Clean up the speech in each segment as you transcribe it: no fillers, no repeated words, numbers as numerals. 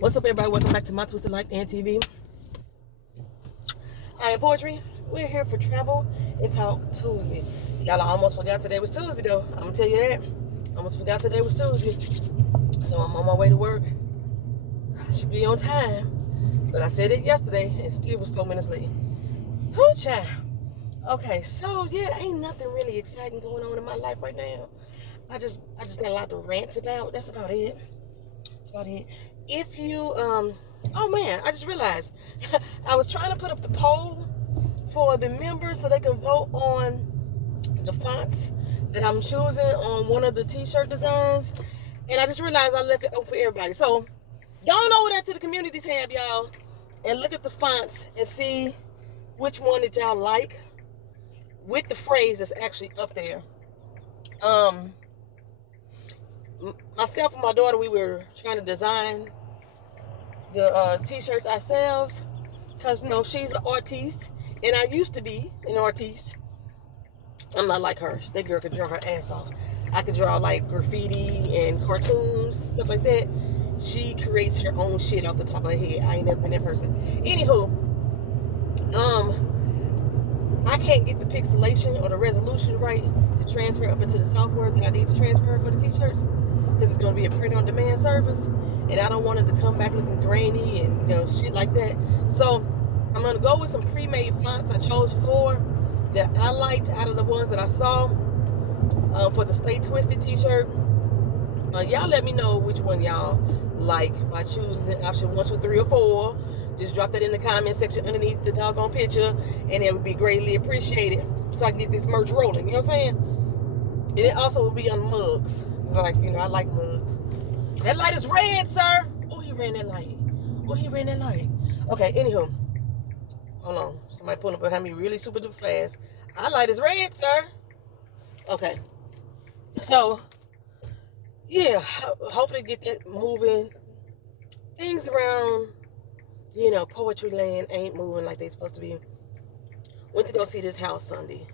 What's up, everybody? Welcome back to My Twisted Life and TV. I am Poetry. We're here for Travel and Talk Tuesday. Y'all, I almost forgot today was Tuesday, though. I'm going to tell you that. I almost forgot today was Tuesday. So I'm on my way to work. I should be on time. But I said it yesterday and still was 4 minutes late. Whoo, child. Okay, so yeah, ain't nothing really exciting going on in my life right now. I just got a lot to rant about. That's about it. That's about it. If you, oh man, I just realized I was trying to put up the poll for the members so they can vote on the fonts that I'm choosing on one of the t-shirt designs. And I just realized I left it open for everybody. So y'all over there to the community tab, y'all, and look at the fonts and see which one that y'all like with the phrase that's actually up there. Myself and my daughter, we were trying to design the t-shirts ourselves because, you know, she's an artiste and I used to be an artiste. I'm not like her. That girl could draw her ass off. I could draw like graffiti and cartoons, stuff like that. She creates her own shit off the top of her head. I ain't never been that person. Anywho, I can't get the pixelation or the resolution right to transfer up into the software that I need to transfer for the t-shirts because it's going to be a print-on-demand service, and I don't want it to come back looking grainy and, you know, shit like that. So I'm going to go with some pre-made fonts. I chose 4 that I liked out of the ones that I saw for the Stay Twisted t-shirt. Y'all let me know which one y'all like by choosing option 1, 2, 3, or 4. Just drop that in the comment section underneath the doggone picture, and it would be greatly appreciated so I can get this merch rolling. You know what I'm saying? And it also will be on mugs. It's like, you know, I like mugs. That light is red, sir. Oh, he ran that light. Oh, he ran that light. Okay, anywho. Hold on. Somebody pulling up behind me really super duper fast. Our light is red, sir. Okay. So, yeah. Hopefully get that moving. Things around, you know, Poetry Land ain't moving like they supposed to be. Went to go see this house Sunday.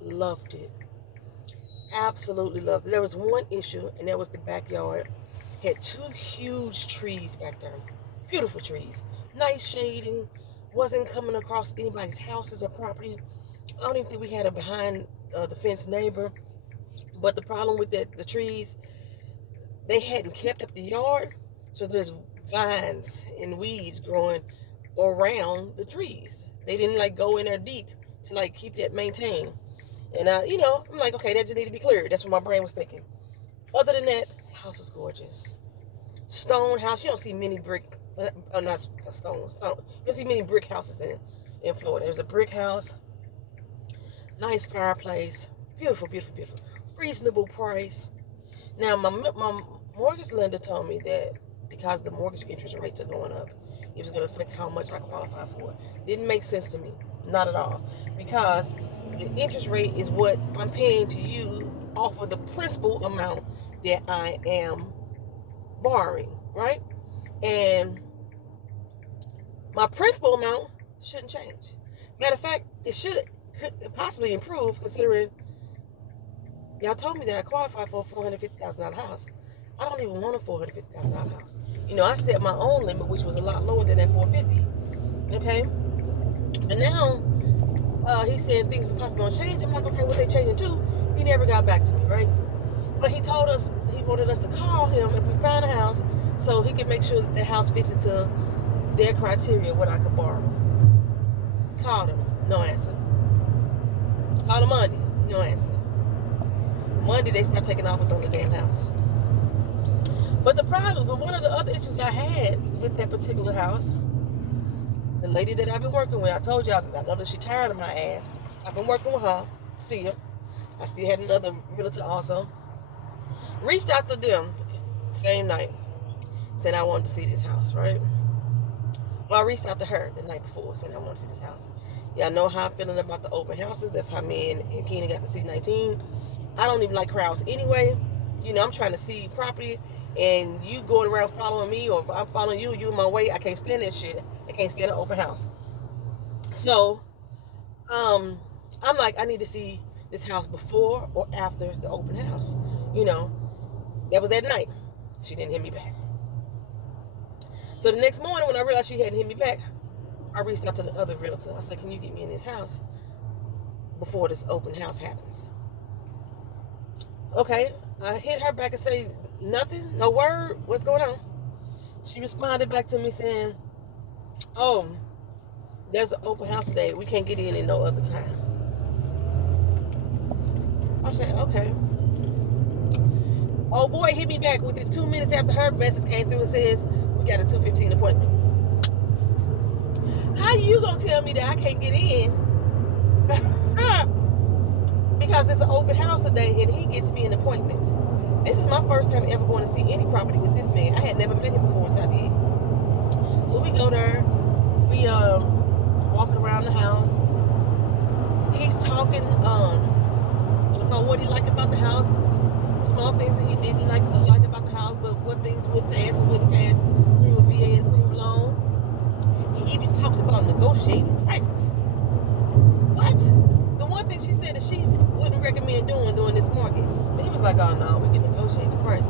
Loved it. Absolutely loved it. There was one issue, and that was the backyard. Had 2 huge trees back there. Beautiful trees. Nice shading. Wasn't coming across anybody's houses or property. I don't even think we had a behind the fence neighbor. But the problem with the trees, they hadn't kept up the yard. So there's vines and weeds growing around the trees. They didn't like go in there deep to like keep that maintained. And you know, I'm like, okay, that just need to be cleared. That's what my brain was thinking. Other than that, house was gorgeous. Stone house. You don't see many brick, not stone. You don't see many brick houses in Florida. There's a brick house, nice fireplace, beautiful, beautiful, beautiful, reasonable price. Now my mortgage lender told me that because the mortgage interest rates are going up, it was going to affect how much I qualify for. Didn't make sense to me, not at all, because the interest rate is what I'm paying to you off of the principal amount that I am borrowing, right? And my principal amount shouldn't change. Matter of fact, could possibly improve considering y'all told me that I qualify for a $450,000 house. I don't even want a $450,000 house. You know, I set my own limit, which was a lot lower than that $450,000. Okay? But now, he's saying things are possibly going to change. I'm like, okay, what they changing to? He never got back to me, right? But he told us he wanted us to call him if we found a house so he could make sure that the house fits into their criteria, what I could borrow. Called him, no answer. Called him Monday, no answer. Monday, they stopped taking offers on the damn house. But one of the other issues I had with that particular house, the lady that I've been working with, I told y'all that I know that she's tired of my ass. I've been working with her still. I still had another realtor also. Reached out to them same night, said I wanted to see this house, right? Well, I reached out to her the night before, saying I wanted to see this house. Y'all know how I'm feeling about the open houses. That's how me and Keenan got to see 19. I don't even like crowds anyway. You know, I'm trying to see property, and you going around following me, or if I'm following you in my way, I can't stand that shit. I can't stand an open house. So, I'm like, I need to see this house before or after the open house. You know, that was that night. She didn't hit me back. So the next morning when I realized she hadn't hit me back, I reached out to the other realtor. I said, can you get me in this house before this open house happens? Okay, I hit her back and say, nothing, no word, what's going on? She responded back to me saying, oh, there's an open house today. We can't get in no other time. I said, okay. Oh boy hit me back within 2 minutes after her message came through and says, we got a 2:15 appointment. How you gonna tell me that I can't get in because it's an open house today and he gets me an appointment? This is my first time ever going to see any property with this man. I had never met him before until I did. So we go there, we walking around the house. He's talking about what he liked about the house, small things that he didn't like about the house, but what things would pass and wouldn't pass through a VA approved loan. He even talked about negotiating prices. What? The one thing she said that she wouldn't recommend doing during this market. But he was like, oh no, we can negotiate the price.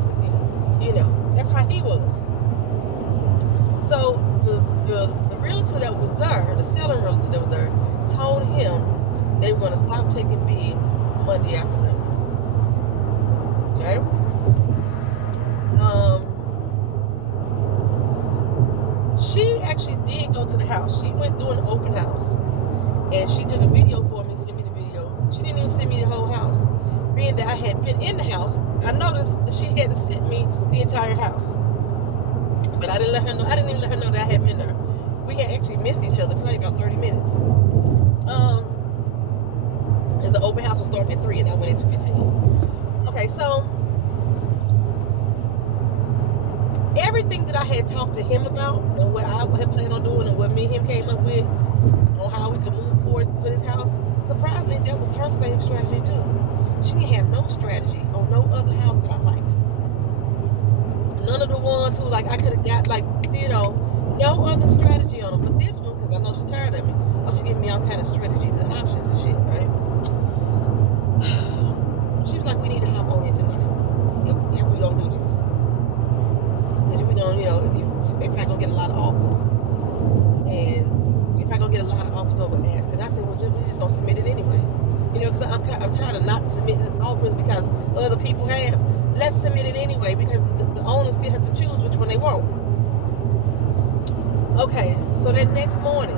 You know, that's how he was. So the realtor that was there, the selling realtor that was there, told him they were going to stop taking bids Monday afternoon. Okay? She actually did go to the house. She went through an open house. And she took a video for me, sent me the video. She didn't even send me the whole house. Being that I had been in the house, I noticed that she hadn't sent me the entire house. But I didn't let her know. I didn't even let her know that I had been there. We had actually missed each other probably about 30 minutes. As the open house was starting at 3 and I went at 2:15. Okay, so everything that I had talked to him about and what I had planned on doing and what me and him came up with on how we could move forward for this house, surprisingly, that was her same strategy too. She didn't have no strategy on no other house that I liked. None of the ones who like I could have got no other strategy on them. But this one, because I know she's tired of me, she giving me all kind of strategies and options and shit, right? She was like, we need to hop on it tonight if we gonna do this. Because we don't, they probably gonna get a lot of offers. And you're probably gonna get a lot of offers over ask. And I said, well, we're just gonna submit it anyway. Because I'm tired of not submitting offers because other people have. Let's submit it anyway because the owner still has to choose which one they want. Okay, so that next morning,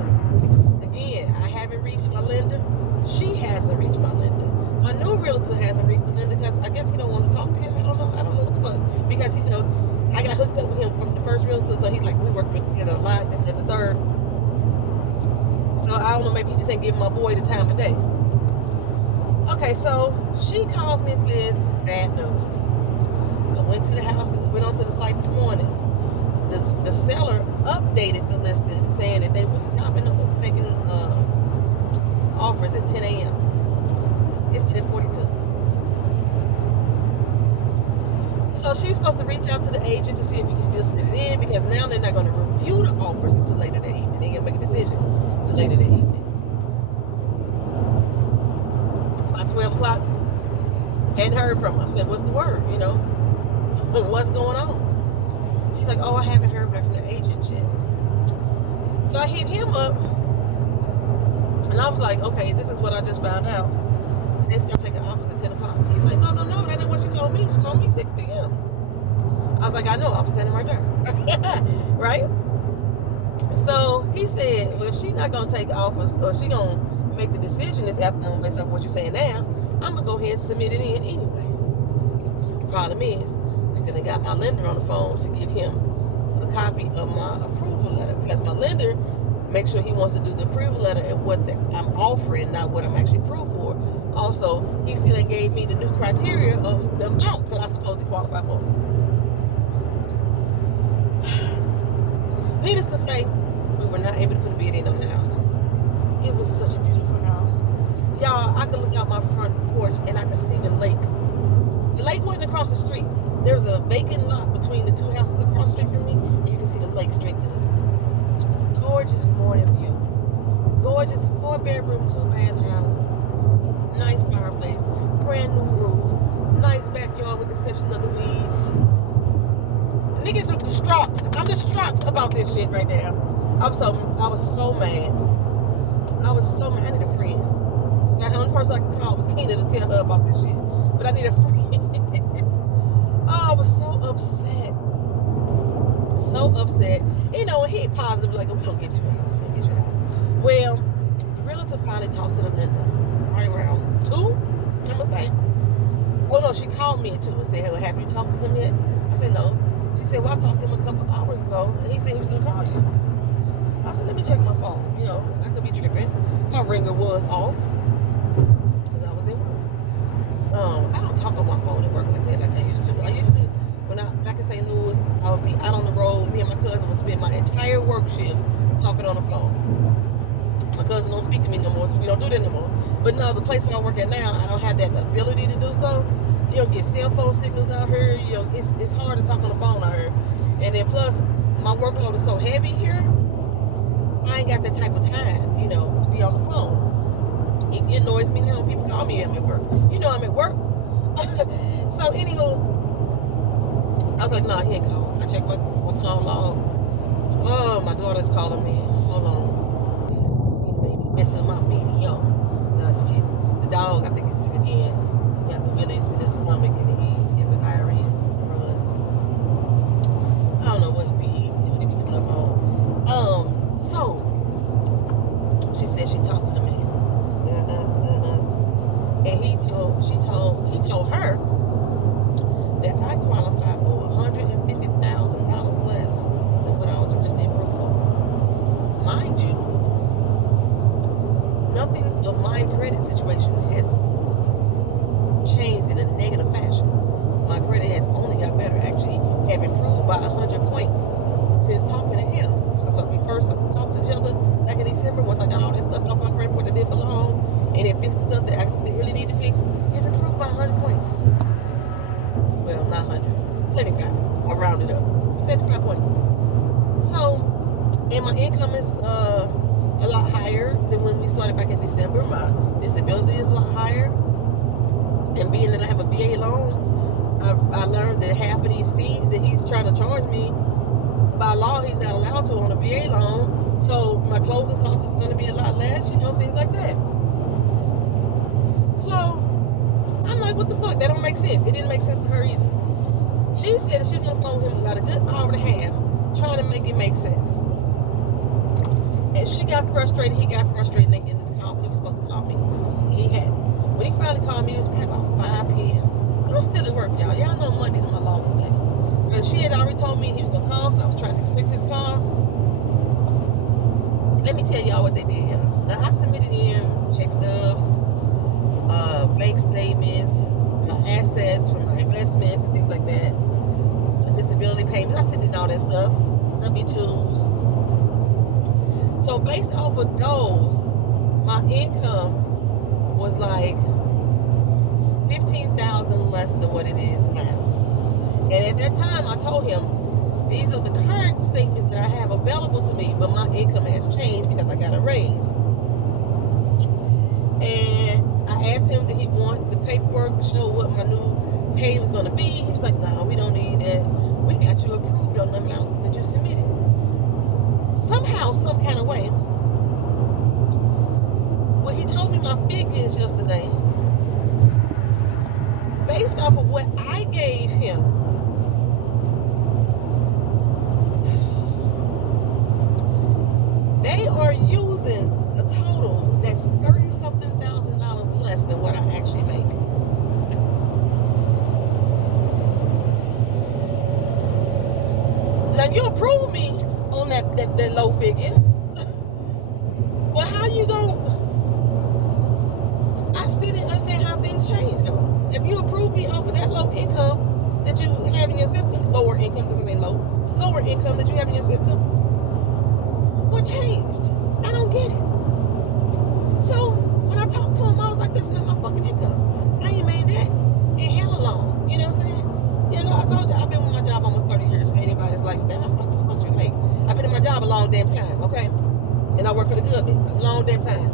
again, I haven't reached my lender. She hasn't reached my lender. My new realtor hasn't reached the lender because I guess he don't want to talk to him. I don't know what the fuck. Because I got hooked up with him from the first realtor, so he's like, we worked together a lot, this and the third. So I don't know, maybe he just ain't giving my boy the time of day. Okay, so she calls me and says, bad news. I went to the house and went onto the site this morning. The seller updated the listing saying that they were stopping taking offers at 10 a.m. It's 10:42. So she's supposed to reach out to the agent to see if we can still submit it in because now they're not going to review the offers until later that evening. They're going to make a decision until later that evening. About 12 o'clock, hadn't heard from her. I said, what's the word, What's going on? She's like, oh, I haven't heard back from the agent yet. So I hit him up, and I was like, okay, this is what I just found out. They stopped taking offers at 10 o'clock. He's like, no, that ain't what she told me. She told me 6 p.m. I was like, I know, I was standing right there. Right? So he said, well, if she's not going to take offers, or she going to make the decision this afternoon based off what you're saying now, I'm going to go ahead and submit it in anyway. Problem is, we still ain't got my lender on the phone to give him a copy of my approval letter because my lender makes sure he wants to do the approval letter and what I'm offering, not what I'm actually approved for. Also, he still ain't gave me the new criteria of the amount that I'm supposed to qualify for. Needless to say, we were not able to put a bid in on the house. It was such a beautiful house. Y'all, I could look out my front porch and I could see the lake. The lake wasn't across the street. There was a vacant lot between the two houses across the street from me, and you can see the lake straight through. Gorgeous morning view. Gorgeous 4-bedroom, 2-bath house. Nice fireplace. Brand new roof. Nice backyard with the exception of the weeds. Niggas are distraught. I'm distraught about this shit right now. I was so mad. I need a friend. The only person I can call was Keena to tell her about this shit. But I need a friend. Oh, I was so upset. So upset. You know, he positive, like, we're going to get you a house. We're going to get you a house. Well, the realtor finally talked to the lender. Right around 2, I'm going to say. Oh, no, she called me at 2 and said, hey, have you talked to him yet? I said, no. She said, well, I talked to him a couple hours ago, and he said he was going to call you. I said, let me check my phone. You know, I could be tripping. My ringer was off because I was at work. I don't talk on my phone at work like that like I used to. When back in St. Louis, I would be out on the road. Me and my cousin would spend my entire work shift talking on the phone. My cousin don't speak to me no more, so we don't do that no more. But no, the place where I work at now, I don't have that ability to do so. You don't get cell phone signals out here. You know, it's hard to talk on the phone out here. And then plus, my workload is so heavy here, I ain't got that type of time, you know, to be on the phone. It annoys me now when people call me I'm at work. You know I'm at work. So anywho, I was like, nah, he ain't called. I checked my call log. Oh, my daughter's calling me. Hold on. He may be messing my video. No, just kidding. The dog, I think he's sick again. He got the willies in his stomach and he had the diarrhea and the runs. I don't know what he be eating when he be coming up home. So she said she talked to the man. And he told her that I qualified for $150,000 less than what I was originally approved for. Mind you, nothing of my credit situation has changed in a negative fashion. My credit has only got better. Actually, have improved by 100 points since talking to him. Since we first talked to each other back in December, once I got all that stuff off my credit report that didn't belong, and it fixed the stuff that I really need to fix, it's improved by 100 points. Well, not 100, 75. I rounded up. 75 points. So, and my income is a lot higher than when we started back in December. My disability is a lot higher. And being that I have a VA loan, I learned that half of these fees that he's trying to charge me, by law, he's not allowed to on a VA loan. So my closing costs is going to be a lot less, you know, things like that. So I'm like, what the fuck? That don't make sense. It didn't make sense to her either. She said that she was on the phone with him about a good hour and a half trying to make it make sense. And she got frustrated. He got frustrated. And they ended the call. He was supposed to call me. He hadn't. When he finally called me, it was probably about 5 p.m. I'm still at work, y'all. Y'all know Mondays are my longest day. Because she had already told me he was going to call, so I was trying to expect his call. Let me tell y'all what they did, y'all. Now, I submitted in check stubs, bank statements, my assets from my investments and things like that, disability payments. I sent in all that stuff, W-2s. So based off of those, my income was like $15,000 less than what it is now. And at that time, I told him, these are the current statements that I have available to me, but my income has changed because I got a raise. And I asked him, did he want the paperwork to show what my new pay was going to be? He was like, no, we don't need that. We got you approved on the amount that you submitted. Somehow, some kind of way, when he told me my figures yesterday, based off of what I gave him, they are using a total that's $30-something thousand less than what I actually make. Now you approve me on that low figure, but how you gonna? I still didn't understand how things change though. If you approve me off of that low income that you have in your system, lower income because it ain't low, lower income that you have in your system, what changed? I don't get it. So when I talked to him, I was like, that's not my fucking income. I ain't made that in hella long. You know what I'm saying? You know, I told you, I've been with my job almost 30 years. For anybody that's like, damn, how much the fuck you make? I've been in my job a long damn time, okay? And I work for the government a long damn time.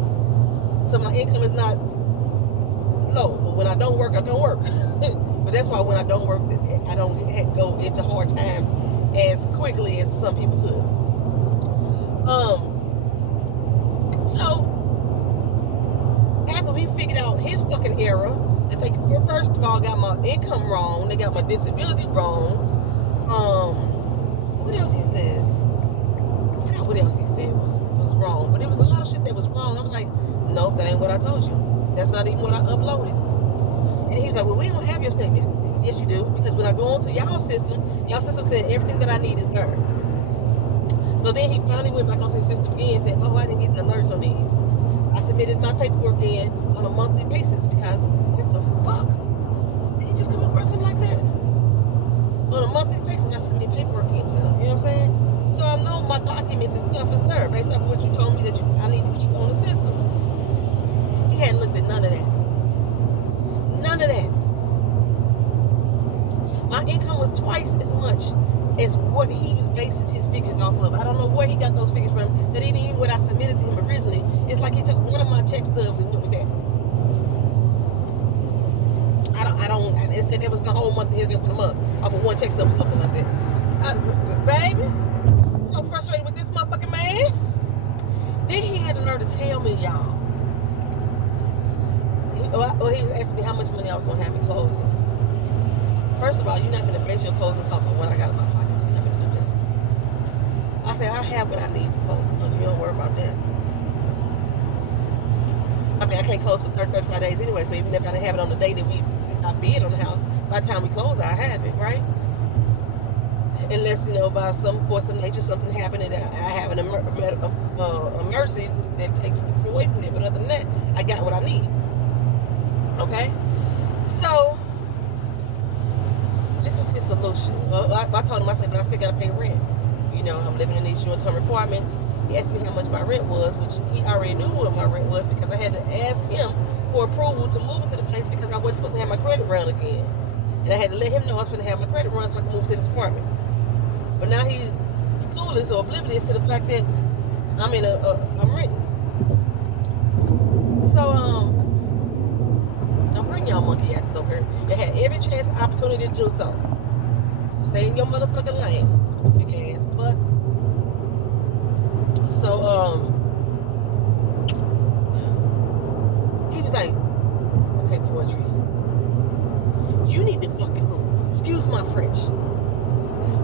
So my income is not low. But when I don't work, I don't work. But that's why when I don't work, I don't go into hard times as quickly as some people could. So after we figured out his fucking error, that they first of all got my income wrong, they got my disability wrong. What else he says? I forgot what else he said was wrong, but it was a lot of shit that was wrong. I was like, nope, that ain't what I told you. That's not even what I uploaded. And he was like, well, we don't have your statement. Yes, you do, because when I go onto y'all system said everything that I need is there. So then he finally went back onto the system again and said, oh, I didn't get the alerts on these. I submitted my paperwork in on a monthly basis because what the fuck? Did he just come across something like that? On a monthly basis, I submit paperwork into him. You know what I'm saying? So I know my documents and stuff is there based off of what you told me that I need to keep on the system. He hadn't looked at none of that. None of that. My income was twice as much as what he was basing his figures off of. I don't know where he got those figures from. That ain't even what I submitted to him originally. It's like he took one of my check stubs and went with that. It said that was my whole month for the month off of one check stub or something like that. Baby, so frustrated with this motherfucking man. Then he had the nerve to tell me, y'all. He was asking me how much money I was gonna have in closing. First of all, you're not gonna base your closing costs on what I got in my pockets. We're not gonna do that. I said I have what I need for closing. You don't worry about that. I mean, I can't close for 35 days anyway, so even if I didn't have it on the day that I bid on the house, by the time we close, I have it, right? Unless, by some force of nature, something happened and I have a mercy that takes away from it. But other than that, I got what I need. Okay? So, this was his solution. I told him, I said, but I still got to pay rent. I'm living in these short-term apartments. He asked me how much my rent was, which he already knew what my rent was because I had to ask him for approval to move into the place because I wasn't supposed to have my credit run again. And I had to let him know I was going to have my credit run so I could move to this apartment. But now he's clueless or oblivious to the fact that I'm renting. So, don't bring y'all monkey asses over here. You had every chance, opportunity to do so. Stay in your motherfucking lane, big ass bus. So, he was like, okay, Poetry, you need to fucking move. Excuse my French.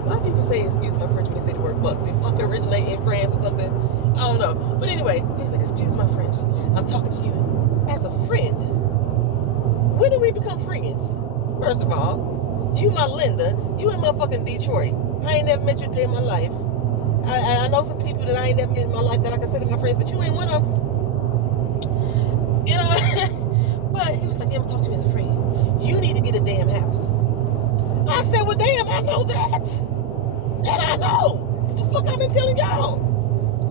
Why do people say excuse my French when they say the word fuck? Did fuck originate in France or something? I don't know. But anyway, he was like, excuse my French. I'm talking to you as a friend. When did we become friends? First of all, you my Linda. You in my fucking Detroit. I ain't never met you a day in my life. I know some people that I ain't never met in my life that I consider my friends, but you ain't one of them. But he was like, yeah, I'm talking to you as a friend. You need to get a damn house. I said, well, damn, I know that. That I know. That's the fuck I've been telling y'all.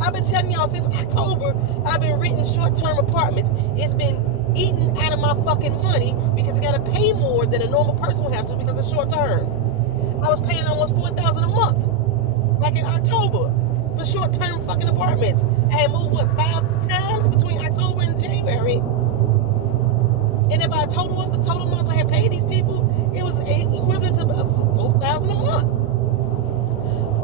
I've been telling y'all since October, I've been renting short-term apartments. It's been eating out of my fucking money because I gotta pay more than a normal person would have to because it's short-term. I was paying almost $4,000 a month back in October for short-term fucking apartments. I had moved, 5 times between October and January? And if I total up the total month I had paid these people, it was equivalent to $4,000 a month.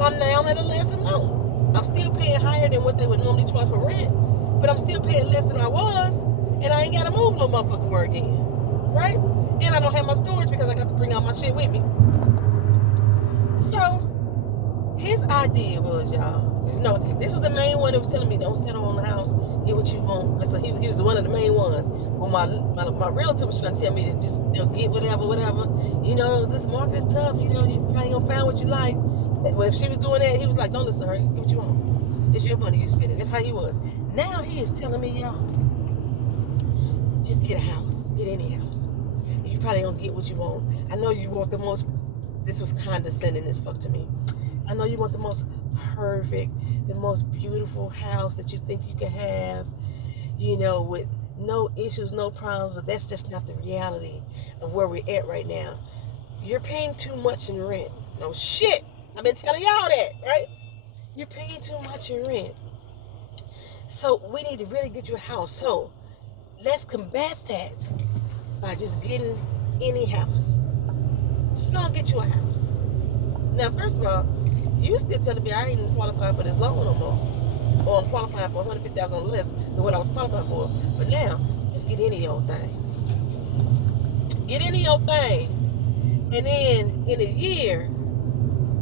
I'm now at a less amount. I'm still paying higher than what they would normally charge for rent, but I'm still paying less than I was, and I ain't got to move no motherfucking word again, right? And I don't have my storage because I got to bring all my shit with me. So, his idea was, y'all, this was the main one that was telling me, don't settle on the house, get what you want. Listen, he was one of the main ones. Well, my relative was trying to tell me to just get whatever. This market is tough. You probably gonna find what you like. But if she was doing that, he was like, don't listen to her. Get what you want. It's your money. You spend it. That's how he was. Now he is telling me, y'all, just get a house. Get any house. You probably gonna get what you want. I know you want the most. This was condescending as fuck to me. I know you want the most perfect, the most beautiful house that you think you can have, with no issues, no problems, but that's just not the reality of where we're at right now. You're paying too much in rent. No shit. I've been telling y'all that, right? You're paying too much in rent. So we need to really get you a house. So let's combat that by just getting any house. Just gonna get you a house. Now, first of all, You still telling me I ain't even qualified for this loan no more. Or I'm qualifying for $150,000 less than what I was qualified for. But now, just get any old thing. Get any old thing. And then in a year,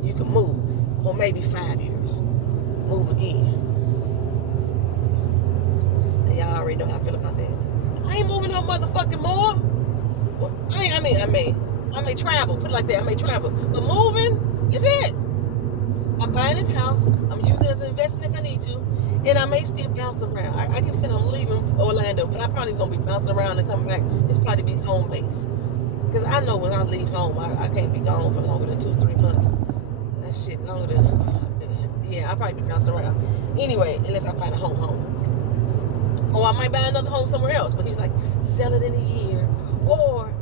you can move. Or maybe 5 years. Move again. And y'all already know how I feel about that. I ain't moving no motherfucking more. Well, I may travel. Put it like that. I may travel. But moving is it. I'm buying this house. I'm using it as an investment if I need to. And I may still bounce around. I keep saying I'm leaving Orlando, but I'm probably going to be bouncing around and coming back. It's probably be home base. Because I know when I leave home, I can't be gone for longer than 2-3 months. That shit longer than, yeah, I'll probably be bouncing around. Anyway, unless I find a home. Or I might buy another home somewhere else. But he was like, sell it in a year. Or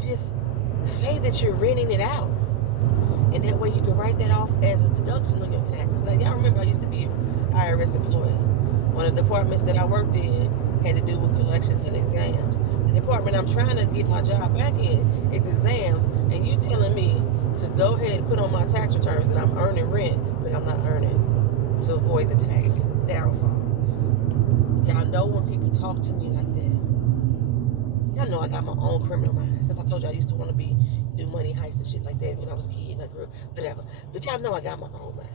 just say that you're renting it out. And that way you can write that off as a deduction on your taxes. Now, y'all remember I used to be an IRS employee. One of the departments that I worked in had to do with collections and exams. The department I'm trying to get my job back in is exams. And you telling me to go ahead and put on my tax returns that I'm earning rent that I'm not earning to avoid the tax downfall. Y'all know when people talk to me like that. Y'all know I got my own criminal mind. Because I told you I used to want to do money heists and shit like that when I was a kid and I grew up, whatever. But y'all know I got my own mind.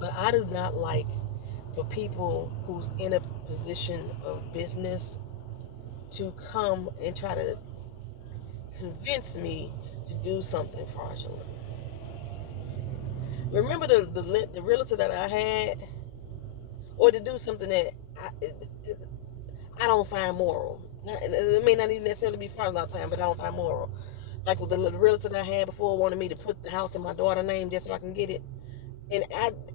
But I do not like for people who's in a position of business to come and try to convince me to do something fraudulent. Remember the realtor that I had? Or to do something that I don't find moral. It may not even necessarily be fraudulent all the time, but I don't find moral. Like with the realtor that I had before wanted me to put the house in my daughter's name just so I can get it. And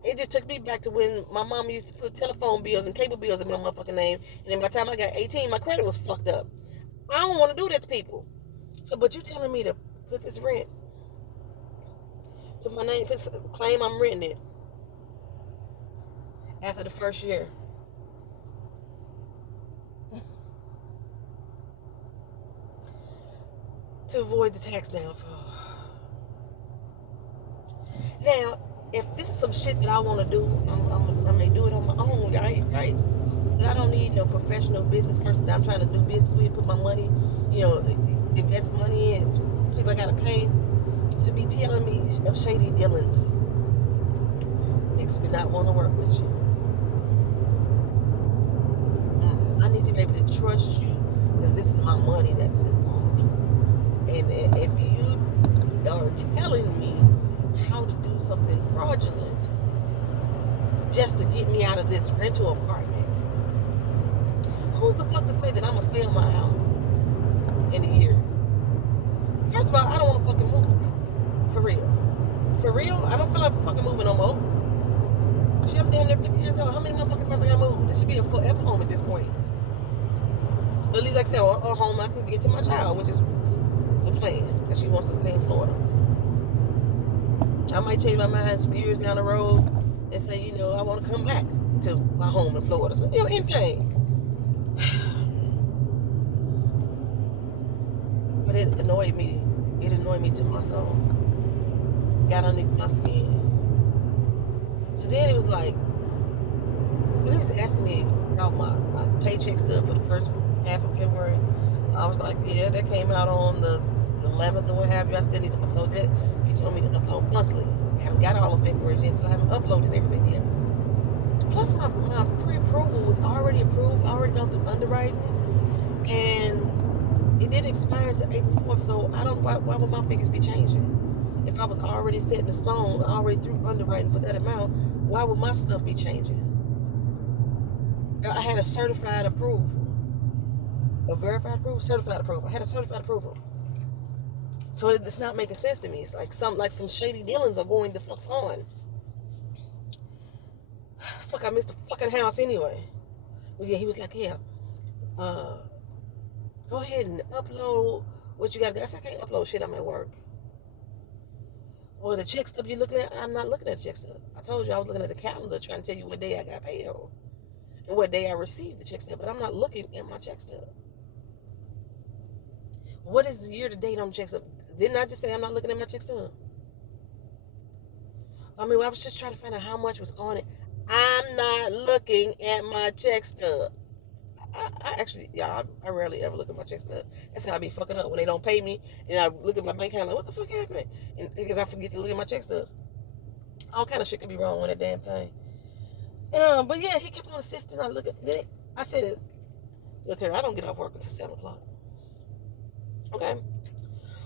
it just took me back to when my mom used to put telephone bills and cable bills in my motherfucking name. And then by the time I got 18, my credit was fucked up. I don't want to do that to people. So, but you telling me to put this rent, put my name, claim I'm renting it after the first year. To avoid the tax downfall. Now, if this is some shit that I want to do, I may do it on my own, right? But I don't need no professional business person that I'm trying to do business with, put my money, invest money in, people I got to pay, to be telling me of shady dealings. Makes me not want to work with you. I need to be able to trust you because this is my money that's involved. And if you are telling me how to do something fraudulent just to get me out of this rental apartment, who's the fuck to say that I'm gonna sell my house in a year? First of all, I don't want to fucking move. For real, I don't feel like fucking moving no more. Shit, I'm damn near 50 years old. How many motherfucking times I gotta move? This should be a forever home at this point. At least, like I said, a home I can get to my child, which is the plan, because she wants to stay in Florida. I might change my mind some years down the road and say, I want to come back to my home in Florida. So, anything. But it annoyed me. It annoyed me to my soul. Got underneath my skin. So then it was like, when he was asking me about my paycheck stuff for the first half of February, I was like, yeah, that came out on the 11th or what have you. I still need to upload that. You told me to upload monthly. I haven't got all of February yet, so I haven't uploaded everything yet. Plus, my pre-approval was already approved, already gone through underwriting, and it didn't expire until April 4th, so I don't, why would my figures be changing? If I was already set in stone, already through underwriting for that amount, why would my stuff be changing? I had a certified approval. A verified approval? Certified approval. I had a certified approval. So it's not making sense to me. It's like some shady dealings are going the fuck's on. Fuck, I missed the fucking house anyway. But yeah, he was like, yeah, go ahead and upload what you got. I said, I can't upload shit. I'm at work. Or the check stub you're looking at, I'm not looking at the check stub. I told you I was looking at the calendar trying to tell you what day I got paid on. And what day I received the check stub. But I'm not looking at my check stub. What is the year to date on the check stub? Didn't I just say I'm not looking at my check stub? I mean, I was just trying to find out how much was on it. I'm not looking at my check stub. I actually, yeah, I rarely ever look at my check stub. That's how I be fucking up when they don't pay me, and I look at my bank account like, what the fuck happened? And because I forget to look at my check stubs. All kind of shit can be wrong with that damn thing. And but yeah, he kept on insisting. I look at it. I said, look here, I don't get off work until 7 o'clock. Okay.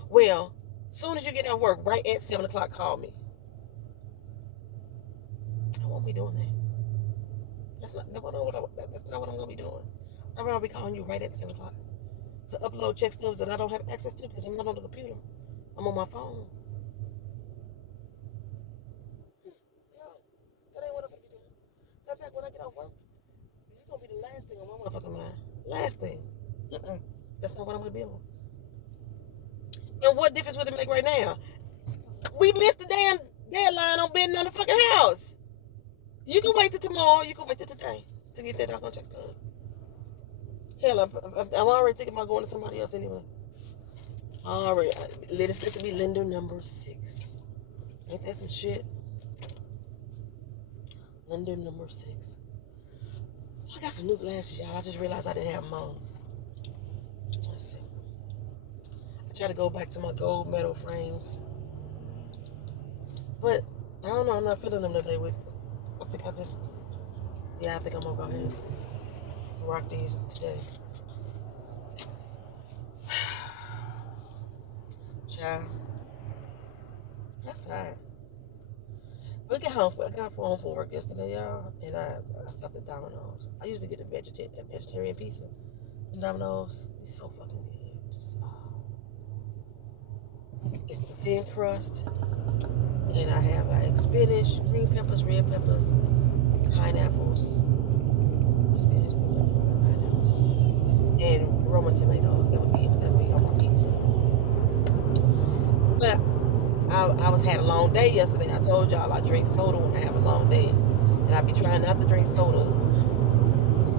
Well, soon as you get off work, right at 7 o'clock, call me. I won't be doing that. That's not what I'm gonna be doing. I'm gonna be calling you right at 7 o'clock to upload check stubs that I don't have access to because I'm not on the computer. I'm on my phone. No, that ain't what I'm gonna be doing. Matter of fact, when I get off work, you're gonna be the last thing on my motherfucking mind. Last thing. That's not what I'm gonna be on. And what difference would it make right now? We missed the damn deadline on bidding on the fucking house. You can wait till tomorrow. You can wait till today to get that doggone check stub. Hell, I'm already thinking about going to somebody else anyway. Already. This will be lender number 6. Ain't that some shit? Lender number 6. I got some new glasses, y'all. I just realized I didn't have them on. Let's see. I try to go back to my gold medal frames. But, I don't know. I'm not feeling them today. I think I'm going to go ahead and rock these today. Child. That's tired. But I got home from work yesterday, y'all, and I stopped at Domino's. I used to get a vegetarian pizza from Domino's. It's so fucking good. It's the thin crust, and I have like spinach, green peppers, red peppers, pineapples, spinach, green peppers, pineapples, and Roman tomatoes. That'd be on my pizza. But I had a long day yesterday. I told y'all I drink soda when I have a long day, and I be trying not to drink soda.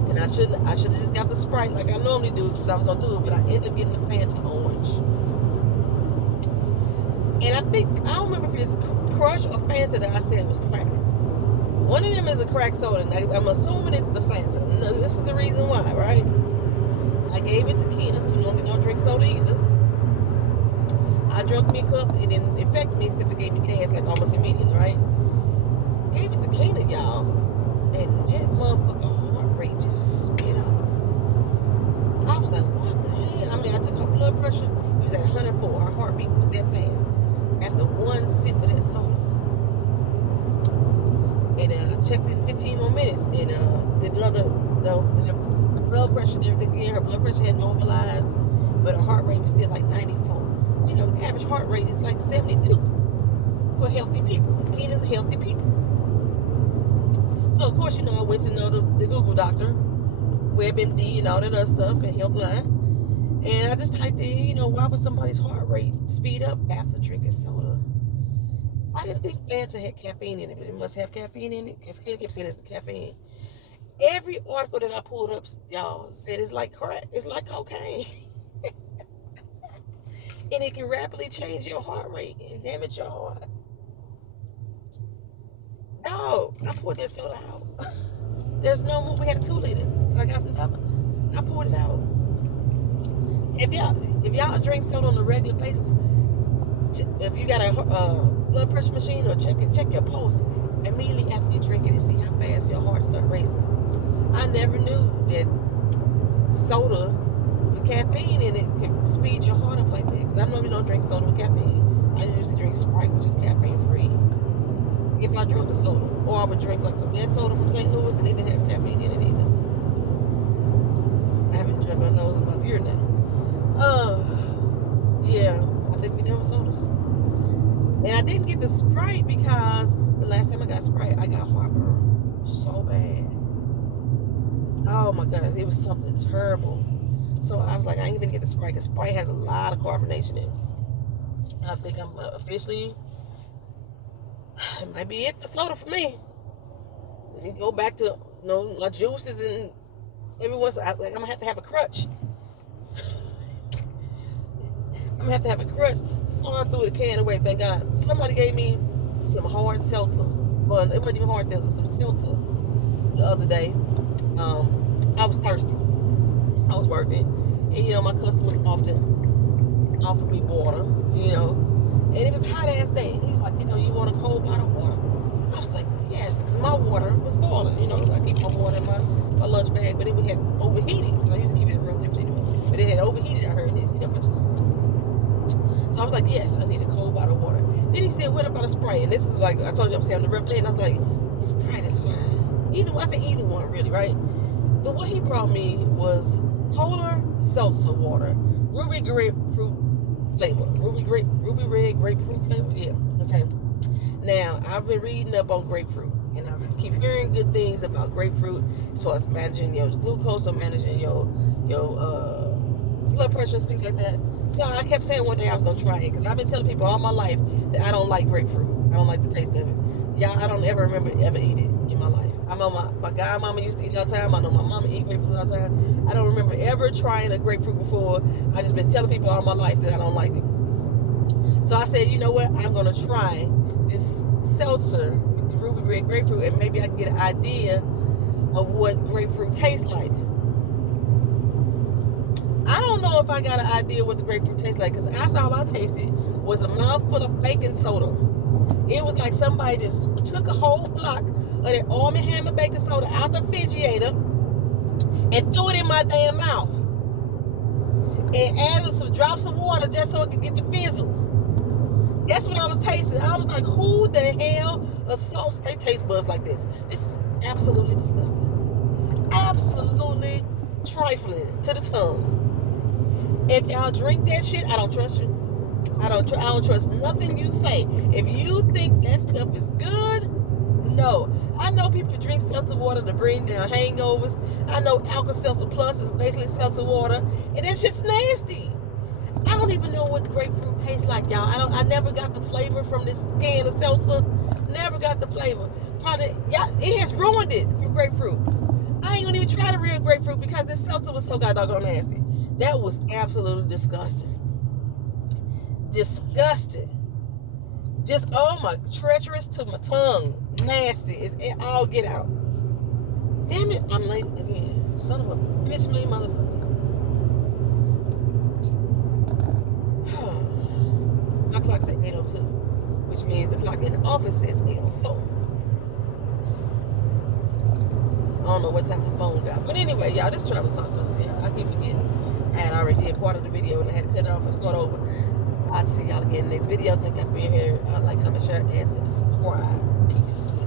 And I should have just got the Sprite like I normally do since I was gonna do it, but I ended up getting the Fanta orange. And I don't remember if it's Crush or Fanta that I said was crack. One of them is a crack soda. And I'm assuming it's the Fanta. No, this is the reason why, right? I gave it to Keena, who normally don't drink soda either. I drank me a cup. It didn't affect me except it gave me gas like almost immediately, right? Gave it to Keena, y'all. And that motherfucker heart rate just spit up. I was like, what the hell? I mean, I took her blood pressure. It was at 104. Her heartbeat was that fast. After one sip of that soda. And I checked it in 15 more minutes. And did the blood pressure and everything again. Her blood pressure had normalized. But her heart rate was still like 94. You know, the average heart rate is like 72 for healthy people. Keena's healthy people. So, of course, I went to know the Google doctor, WebMD, and all that other stuff, and Healthline. And I just typed in, why would somebody's heart rate speed up after drinking soda? I didn't think Fanta had caffeine in it, but it must have caffeine in it, because Keenan kept saying it's the caffeine. Every article that I pulled up, y'all, said it's like crack. It's like cocaine. And it can rapidly change your heart rate and damage your heart. No, I poured that soda out. There's no more. We had a 2-liter. I poured it out. If y'all drink soda on a regular basis, if you got a blood pressure machine, or check your pulse immediately after you drink it and see how fast your heart start racing. I never knew that soda with caffeine in it could speed your heart up like that. Because I normally don't drink soda with caffeine. I usually drink Sprite, which is caffeine free. If I drunk a soda, or I would drink like a soda from St. Louis, and it didn't have caffeine in it either. I haven't drank one of those in my beer now. Yeah, I think we done with sodas. And I didn't get the Sprite because the last time I got Sprite, I got heartburn so bad. Oh my goodness, it was something terrible. So I was like, I ain't even get the Sprite, because Sprite has a lot of carbonation in it. I think I'm officially, it might be it for soda for me. Let me go back to my juices and every once I'm gonna have to have a crutch. I'm gonna have to have a crutch. So I threw the can away. Thank God. Somebody gave me some hard seltzer. Well, it wasn't even hard seltzer, some seltzer the other day. I was thirsty. I was working. And, you know, my customers often offer me water, you know. And it was a hot ass day. He was like, you know, you want a cold bottle of water? I was like, yes, because my water was boiling. You know, I keep my water in my lunch bag, but it had overheated. Because I used to keep it at room temperature anyway. But it had overheated, I heard, in these temperatures. So I was like, yes, I need a cold bottle of water. Then he said, what about a Sprite? And this is like, I told you I'm saying, the rough day, and I was like, Sprite is fine. I said either one, really, right? But what he brought me was polar seltzer water, ruby grapefruit flavor. Ruby red grapefruit flavor? Yeah, okay. Now, I've been reading up on grapefruit, and I keep hearing good things about grapefruit as far as managing your glucose or managing your blood pressure and things like that. So I kept saying one day I was going to try it, because I've been telling people all my life that I don't like grapefruit. I don't like the taste of it. Y'all, I don't ever remember ever eat it in my life. I know my godmama used to eat it all the time. I know my mama eat grapefruit all the time. I don't remember ever trying a grapefruit before. I just been telling people all my life that I don't like it. So I said, you know what? I'm going to try this seltzer with the ruby red grapefruit, and maybe I can get an idea of what grapefruit tastes like. I don't know if I got an idea what the grapefruit tastes like, because that's all I tasted was a mouthful of baking soda. It was like somebody just took a whole block of that Arm & Hammer baking soda out the refrigerator and threw it in my damn mouth. And added some drops of water just so it could get the fizzle. That's what I was tasting. I was like, who the hell assaults their taste buds like this? This is absolutely disgusting. Absolutely trifling to the tongue. If y'all drink that shit, I don't trust you. I don't trust nothing you say. If you think that stuff is good, no. I know people drink seltzer water to bring down hangovers. I know Alka-Seltzer Plus is basically seltzer water, and that shit's nasty. I don't even know what grapefruit tastes like, y'all. I never got the flavor from this can of seltzer. Never got the flavor. Probably, y'all, it has ruined it for grapefruit. I ain't gonna even try the real grapefruit because this seltzer was so goddamn nasty. That was absolutely disgusting. Disgusting. Just, oh my, treacherous to my tongue. Nasty. It's all get out. Damn it, I'm late again. Son of a bitch made motherfucker. My clock said 8:02, which means the clock in the office says 8:04. I don't know what time the phone got. But anyway, y'all, this Travel Talk Tuesday. I keep forgetting. I had already did part of the video and I had to cut it off and start over. I'll see y'all again in the next video. Thank y'all for being here. Like, comment, share, and subscribe. Peace.